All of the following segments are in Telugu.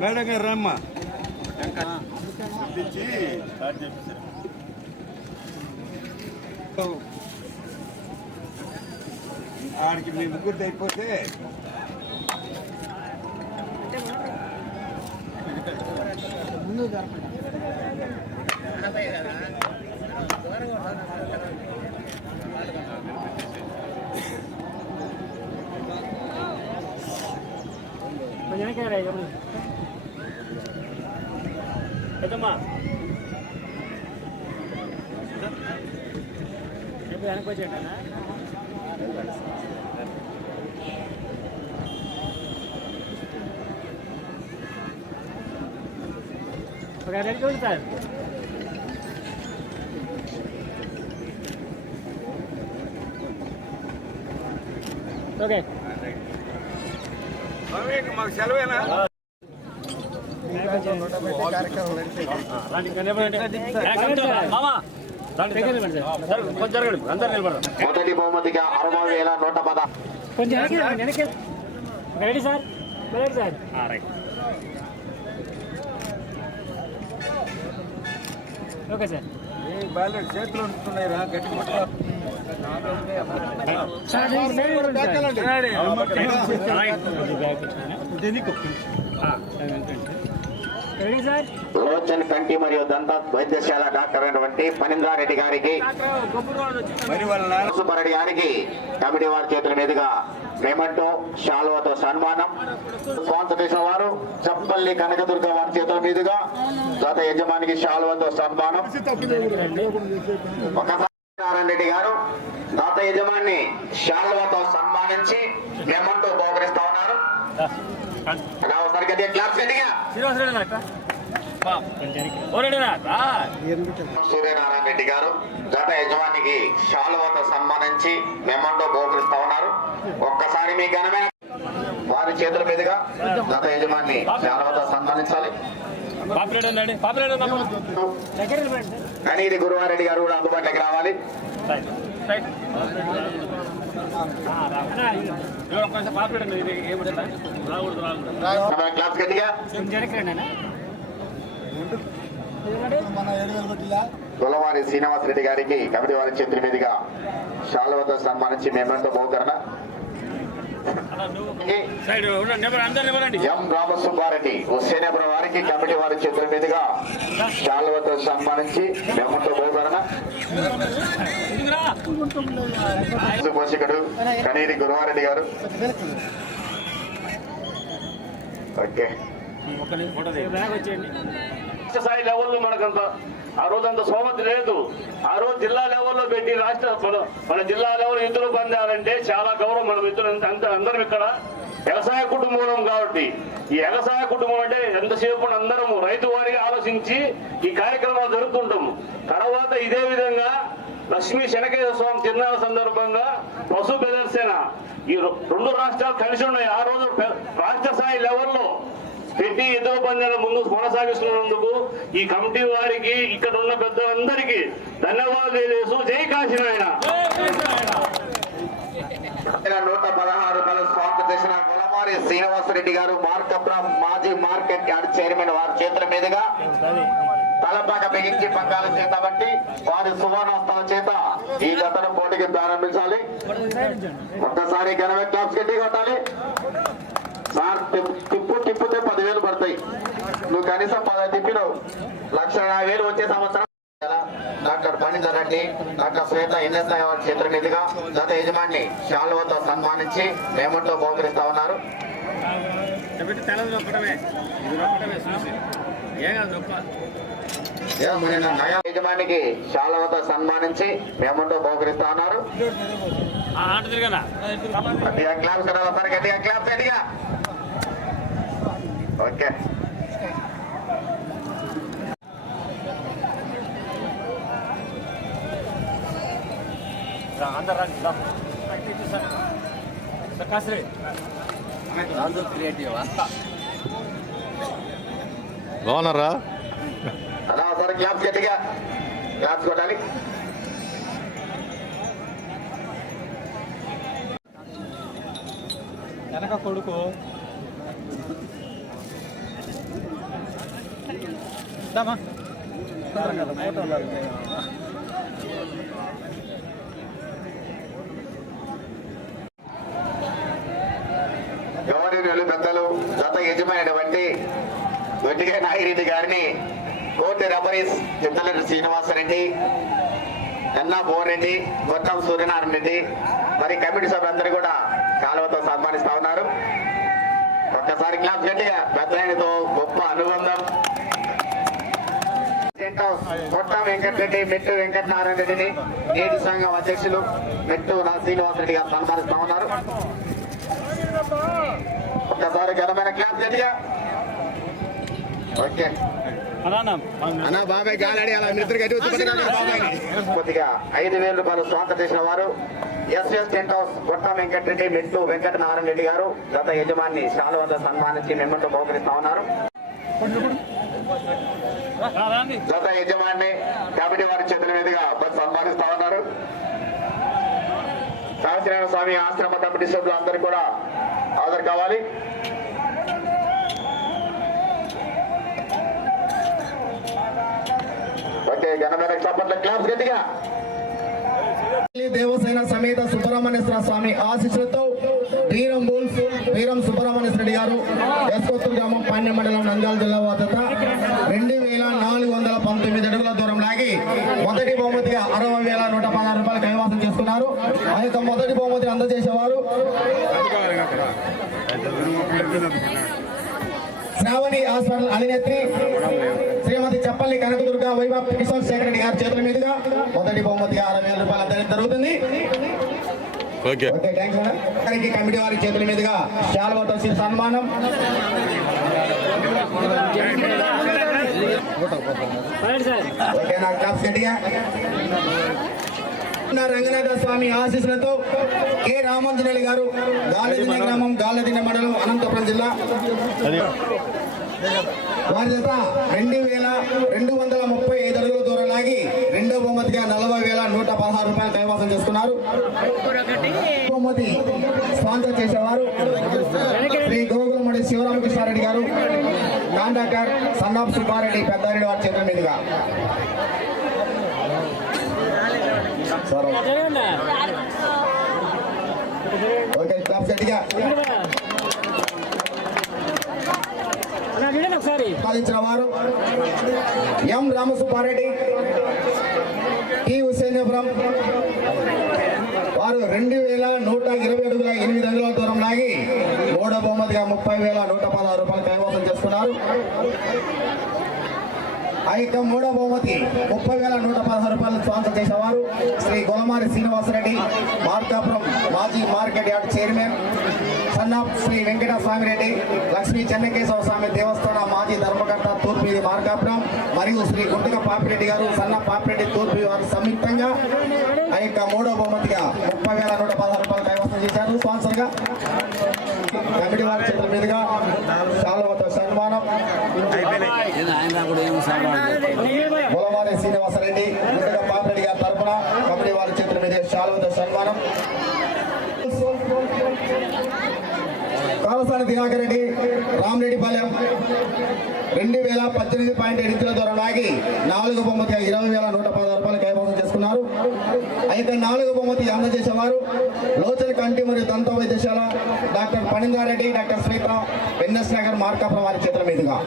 మేడం గారు రమ్మా ఆడికి మీ ముగ్గురు అయిపోతే ముందు పెద్దమ్మా వెనక్కి వచ్చేయండి ఒక రెడీ సార్ ఓకే మాకు సెలవేనా మొదటి బహుమతిగా 60,110. Ready sir ready sir okay sir ballot చేతిలో ఉంటున్నాయి రా గట్టి లోచన్ కంటి మరియు దంత వైద్యశాల డాక్టర్ అయినటువంటి పనింద్రారెడ్డి గారికి సుబ్బారెడ్డి గారికి కమిటీ వారి చేతుల మీదుగా మేమంటూ శాలువతో సన్మానం. స్పాన్సర్ చేసిన వారు చప్పల్లి కనకదుర్గ వారి చేతుల మీదుగా గత యజమానికి శాలువతో సన్మానం. నారాయణ రెడ్డి గారు గత యజమాని శాలువతో సన్మానించి మేమంటూ బహుకరిస్తా ఉన్నారు. సూర్యనారాయణ రెడ్డి గారు గత యజమానికి శాలువతో సన్మానించి మేమంటూ బహుకరిస్తా ఉన్నారు. ఒక్కసారి మీ ఘనమైన వారి చేతుల మీదుగా గత యజమాని శాలువతో సన్మానించాలి. కానీ ఇది గురువారెడ్డి గారు కూడా అందుబాటులోకి రావాలి. క్లాస్ గట్టిగా తొలవారి శ్రీనివాసరెడ్డి గారికి కమిటీ వారి చేతుల మీదుగా శాలువతో సన్మానించి మేమంతో బహుకరణ. ఎం రామసుబ్బారెడ్డి హుస్సేనాపురం వారికి కమిటీ వారి చేతుల మీదుగా శాలువతో సన్మానించి మేమంతో బహుకరణ. పోషకుడు కనీరి గురువారెడ్డి గారు. ఓకే స్థాయి లెవెల్లో మనకంత ఆ రోజంత సోమతి లేదు. ఆ రోజు జిల్లా లెవెల్లో పెట్టి రాష్ట్ర మన జిల్లా లెవెల్ ఇద్దరు పొందాలంటే చాలా గౌరవం. మనం ఇద్దరు అందరం ఇక్కడ వ్యవసాయ కుటుంబం కాబట్టి ఈ వ్యవసాయ కుటుంబం అంటే ఎంతసేపు అందరము రైతు వారిగా ఆలోచించి ఈ కార్యక్రమాలు జరుపుతుంటాము. తర్వాత ఇదే విధంగా లక్ష్మీ శనకేశ్వర స్వామి తిరునాళ్ళ సందర్భంగా పశు ప్రదర్శన ఈ రెండు రాష్ట్రాలు కలిసి ఉన్నాయి. ఆ రోజు రాష్ట్ర స్థాయి లెవెల్లో పెట్టి ఎద్దుల పందాల ముందు కొనసాగిస్తున్నందుకు ఈ కమిటీ వారికి ఇక్కడ ఉన్న పెద్దలందరికీ ధన్యవాదాలు తెలియజేస్తూ జై కాశీనాయన. 116 రూపాయలు స్పాన్సర్ చేసిన కొలమారి శ్రీనివాసరెడ్డి గారు మార్కపురం మాజీ మార్కెట్ యార్డ్ చైర్మన్ వారి చేతుల మీదుగా తలపాక బిగించి పంగాల చేత బట్టి వారి సువర్ణోత్సవం చేత ఈ జతను పోటీకి ప్రారంభించాలి. ఒక్కసారి ఘనమే క్లాప్స్ గట్టి కొట్టాలి సార్. తిప్పితే 10,000 పడతాయి. నువ్వు కనీసం 10 తిప్పినావు 1,50,000 వచ్చే సంవత్సరం. డాక్టర్ పనిందర్ రెడ్డి డాక్టర్ శ్వేత ఎన్ఎస్ఐ వారి చేతుల మీదుగా గత యజమాని శాలువతో సన్మానించి మేమంటూ బహుకరిస్తా ఉన్నారు. యజమానికి శాలువతో సన్మానించి మేమంటూ బహుకరిస్తా ఉన్నారు. గట్టిగా క్లాప్స్ కదా ఒకసారి గట్టిగా క్లాప్స్ గట్టిగా. ఓకే బాగున్నారా? ఒకసారి క్లాప్స్ గట్టిగా క్లాప్స్ కొట్టాలి. వెనక కొడుకు గౌరవనీయులు పెద్దలు గత యజమానైనటువంటి గొట్టిగా నాగిరెడ్డి గారిని కోటి రెఫరీస్ చిత్తలరెడ్డి శ్రీనివాసరెడ్డి, ఎన్నా బోరెడ్డి, గొట్టం సూర్యనారాయణ రెడ్డి మరి కమిటీ సభ్యులందరూ కూడా కాలువతో సన్మానిస్తా ఉన్నారు. ఒక్కసారి క్లాస్ గట్టిగా పెద్దలతో గొప్ప అనుబంధం. గొట్టం వెంకటరెడ్డి, మెట్టు వెంకటనారాయణ రెడ్డిని నీటి సంఘం అధ్యక్షులు మెట్టు శ్రీనివాసరెడ్డి గారు సన్మానిస్తా ఉన్నారు. ఒక్కసారి ఘనమైన క్లాస్ గట్టిగా. ఓకే అన్నా బాబాయ్ గాలి అలా మిత్రులు కొద్దిగా 5,000 రూపాయలు స్వాగతం చేసిన వారు ఎస్ఎస్ టెంట్ హౌస్ గొట్టం వెంకటరెడ్డి, మెట్టు వెంకటనారాయణ రెడ్డి గారు గత యజమాని శాలువతో సన్మానించి మెమ్మతో బహుకరిస్తా ఉన్నారు. గత యజమాని కమిటీ వారి చేతుల మీదుగా సన్మానిస్తా ఉన్నారు. సహస్రనారాయణ స్వామి ఆశ్రమ కమిటీ సభ్యులు అందరూ కూడా హాజరు కావాలి. ఓకే ఘనమైన చప్పట్ల క్లాప్స్ గట్టిగా. దేవసేన సమేత సుబ్రహ్మణ్యేశ్వర స్వామి ఆశీస్సులతో వీరం సుబ్రహ్మణ్యేశ్వర రెడ్డి గారు ఎస్కొత్తూరు గ్రామం పాండ్య మండలం నంద్యాల జిల్లా వద్ద 2,419 అడుగుల దూరం లాగి మొదటి బహుమతిగా 60,116 రూపాయలు కైవసం చేసుకున్నారు. ఆ యొక్క మొదటి బహుమతి అందజేసేవారు శ్రావణి హాస్పిటల్ అధినేత్రి శ్రీమతి చెప్పల్లి కనకదుర్గ వైభవ్ కిషోర్ శేఖర్ రెడ్డి గారి చేతుల మీదుగా మొదటి బహుమతిగా 60,000 రూపాయలు అందడం జరుగుతుంది. కమిటీ వారి చేతుల మీదుగా శాలువతో సన్మానం. రంగనాథ స్వామి ఆశీస్సులతో కె రామాంజనేయులు గారు గాలిదిన్న గ్రామం, గాలిదిన్న మండలం, అనంతపురం జిల్లా వారి చేత 2,235 అడుగుల దూరం లాగి రెండో బహుమతిగా 40,116 రూపాయలు కైవసం చేసుకున్నారు. బహుమతి స్పాన్సర్ చేసేవారు శ్రీ గోగులమడి శివరామకృష్ణారెడ్డి గారు, కాంట్రాక్టర్ సన్నాప్ సుబ్బారెడ్డి పెద్దారెడ్డి వారి చేతుల మీదుగా. ఓకే క్లాప్స్ గట్టిగా. సాధించిన వారు ఎం రామసుబ్బారెడ్డి, టి హుసేనపురం వారు 2,120 అడుగుల 8 అంగుళాల దూరం లాగి మూడో బహుమతిగా 30,116 రూపాయలు కైవసం చేసుకున్నారు. ఆ యొక్క మూడో బహుమతి 30,116 రూపాయలు స్పాన్సర్ చేసేవారు శ్రీ గొలమారి శ్రీనివాసరెడ్డి, మార్కాపురం మాజీ market yard chairman, సన్నాప్ Shri Venkata Swamireddy, Lakshmi Chennakesava స్వామి దేవస్థాన మాజీ ధర్మకర్త తూర్పు మార్కాపురం మరియు శ్రీ గుంటుక పాపిరెడ్డి గారు, సన్న పాపిరెడ్డి తూర్పు వారు సంయుక్తంగా ఆ యొక్క మూడో బహుమతిగా 30,116 రూపాయలు కైవసం చేశారు. స్పాన్సర్ గా కమిటీ వారి చేతుల మీదుగా శాలువతో సన్మానం. గొలవారి శ్రీనివాసరెడ్డి, గుంటుక పాపిరెడ్డి గారి తరఫున కమిటీ వారి చేతుల మీద శాలువతో సన్మానం. కాలసాని దినాకర్ రెడ్డి, రామరెడ్డిపాలెం 2,018.8 దూరం లాగి 4వ బహుమతి 20,116 రూపాయలు కైవసం చేసుకున్నారు. అయితే 4వ బహుమతి అందజేసేవారు లోచల్ కంటి మరియు దంత వైద్యశాల doctor Panindra Reddy, doctor Sritha, NS Nagar, Markapuram వారి చేతుల మీదుగా.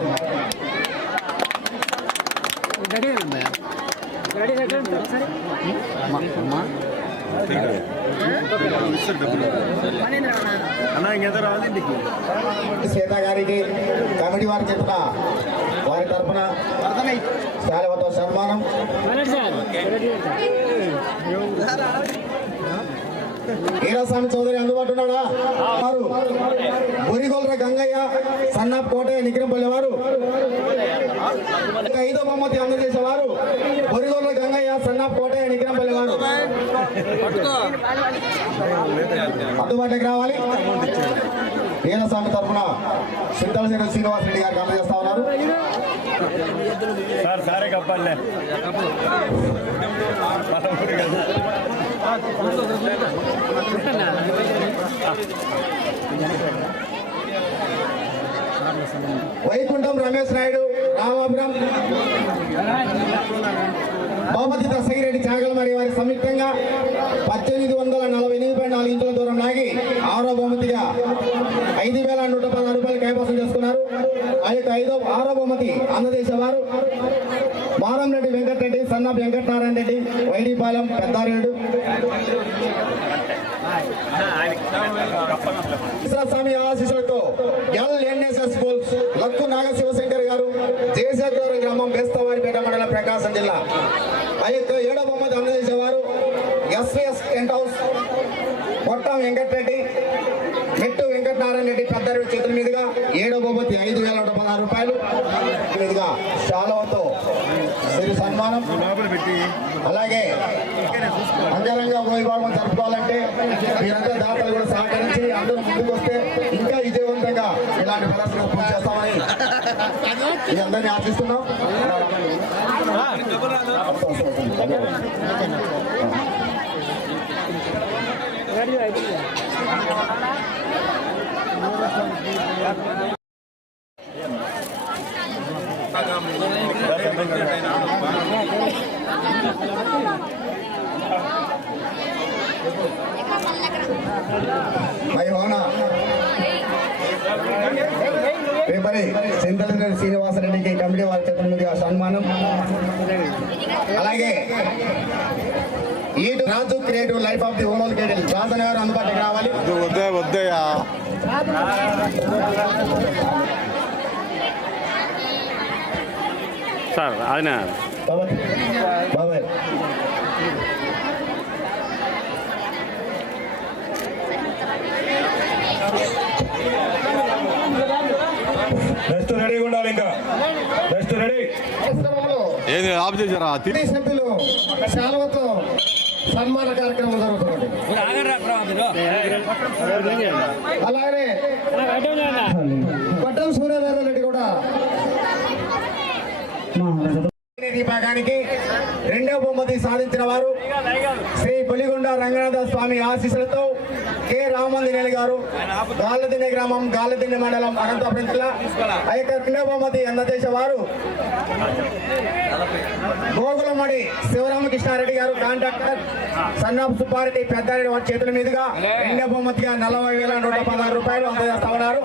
శ్వేత గారికి కమిటీ వారి చేతుల వారి తరఫున శాలువతో సన్మానం. ఈరాస్వామి చౌదరి అందుబాటు ఉన్నాడా? వారు బొరిగొల్ర గంగయ్య, సన్నాప్ కోటయ్య, నిగ్రంపల్లి వారు. 5వ బహుమతి అందజేసేవారు బొరిగొల్ర గంగయ్య, సన్నాప్ కోటయ్య, నిగ్రంపల్లి వారు. అందుబాటులోకి రావాలి. ఈరాస్వామి తరఫున సిద్ధాల శ్రీనివాసరెడ్డి గారికి అందజేస్తా ఉన్నారు. సార్ సారే కప్పాలే వైకుంఠం రమేష్ నాయుడు రామాపురం బహుమతి దశగిరెడ్డి చాగలమరి వారి సంయుక్తంగా 1848.4 ఇంచుల దూరం లాగి 6వ బహుమతిగా 5,116 రూపాయలు కైవసం చేసుకున్నారు. ఆ యొక్క 6వ బహుమతి అందజేసే వారు మారంరెడ్డి వెంకటరెడ్డి, సన్నాప్ వెంకటనారాయణ రెడ్డి, వైడిపాలెం, పెద్దారేడు. స్వామి ఆశీస్సులతో LNSS స్కూల్స్ లక్కు నాగశివశంకర్ గారు, జయశేఖరపురం గ్రామం, బేస్తవారిపేట మండలం, ప్రకాశం జిల్లా. ఆ యొక్క 7వ బహుమతి అందజేసేవారు SVS టెంట్ హౌస్ కొట్టం వెంకటరెడ్డి, మెట్టు వెంకటనారాయణ రెడ్డి, పెద్దారెడ్డి చేతుల మీదుగా 7వ బహుమతి 5,116 రూపాయలు మీదుగా శాలువతో సిరి సన్మానం. అలాగే అంగరంగ వైభాగం జరుపుకోవాలంటే మీరంతా దాతలు కూడా సహకరించి అందరూ ముందుకు వస్తే ఇంకా విజయవంతంగా ఇలాంటి ప్రదర్శన పూర్తి చేస్తామని మీ అందరినీ ఆశిస్తున్నాం. రేపటి చింతల శ్రీనివాసరెడ్డికి కమిటీ వారి చేతుల మీదుగా సన్మానం. అలాగే ఈ Raju creative life of the women కేటల్ రాజన్ గారు అందుబాటులోకి రావాలి. వద్దయా సార్ ఆయన బాబాయ్ బెస్ట్ రెడీగా ఉండాలి. ఇంకా బెస్ట్ రెడీ. ఏది ఆఫ్ చేశారా? సభ్యులు శాలువతో సన్మాన కార్యక్రమం జరుగుతుంది. అలాగే పట్టం సూర్యనారాయణ రెడ్డి కూడా విభాగానికి 2వ బహుమతి సాధించిన వారు శ్రీ పులిగొండ రంగనాథ స్వామి ఆశీస్సులతో కె రామందినేని గారు, గాలదిన్నె గ్రామం, గాలదిన్నె మండలం, అనంతపురం జిల్లా. ఆ యొక్క 2వ బహుమతి అందజేసే వారు గోగులమడి శివరామకృష్ణారెడ్డి గారు, కాంట్రాక్టర్, సన్నాప్ సుబ్బారెడ్డి, పెద్దారెడ్డి వారి చేతుల మీదుగా 2వ బహుమతిగా 40,116 రూపాయలు అందజేస్తా ఉన్నారు.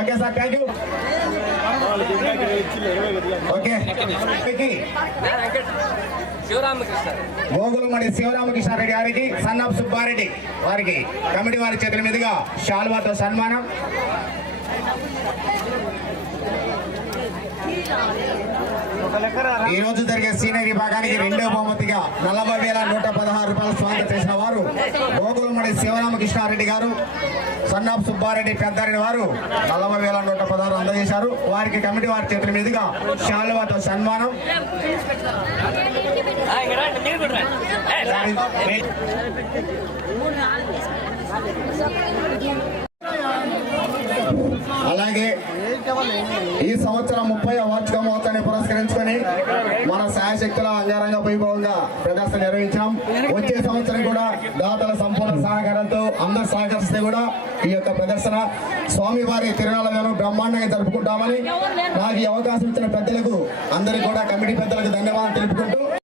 Okay sir, thank you. Okay, Gogulamadi Sivaramakrishna Reddy గారికి, సన్నాప్ సుబ్బారెడ్డి వారికి కమిటీ వారి చేతుల మీదుగా శాల్వాతో సన్మానం. ఈ రోజు జరిగే సీనియర్ విభాగానికి 2వ బహుమతిగా 40,116 రూపాయలు స్వాగతం చేసిన వారు గోగులమడి శివరామకృష్ణారెడ్డి గారు, సన్నాప్ సుబ్బారెడ్డి, పెద్దారెడ్డి వారు 40,116 అందజేశారు. వారికి కమిటీ వారి చేతుల మీదుగా శాలువాతో సన్మానం. అలాగే ఈ సంవత్సరం 30వ వార్షిక మహోత్సవాన్ని పురస్కరించుకొని మన శాయశక్తుల అంగరంగ వైభవంగా ప్రదర్శన నిర్వహించాం. వచ్చే సంవత్సరం కూడా దాతల సంపూర్ణ సహకారంతో అందరు సహకరిస్తే కూడా ఈ యొక్క ప్రదర్శన స్వామివారి తిరునాళ్ళను బ్రహ్మాండంగా జరుపుకుంటామని నాకు ఈ అవకాశం ఇచ్చిన పెద్దలకు అందరికీ కూడా కమిటీ పెద్దలకు ధన్యవాదాలు తెలుపుకుంటూ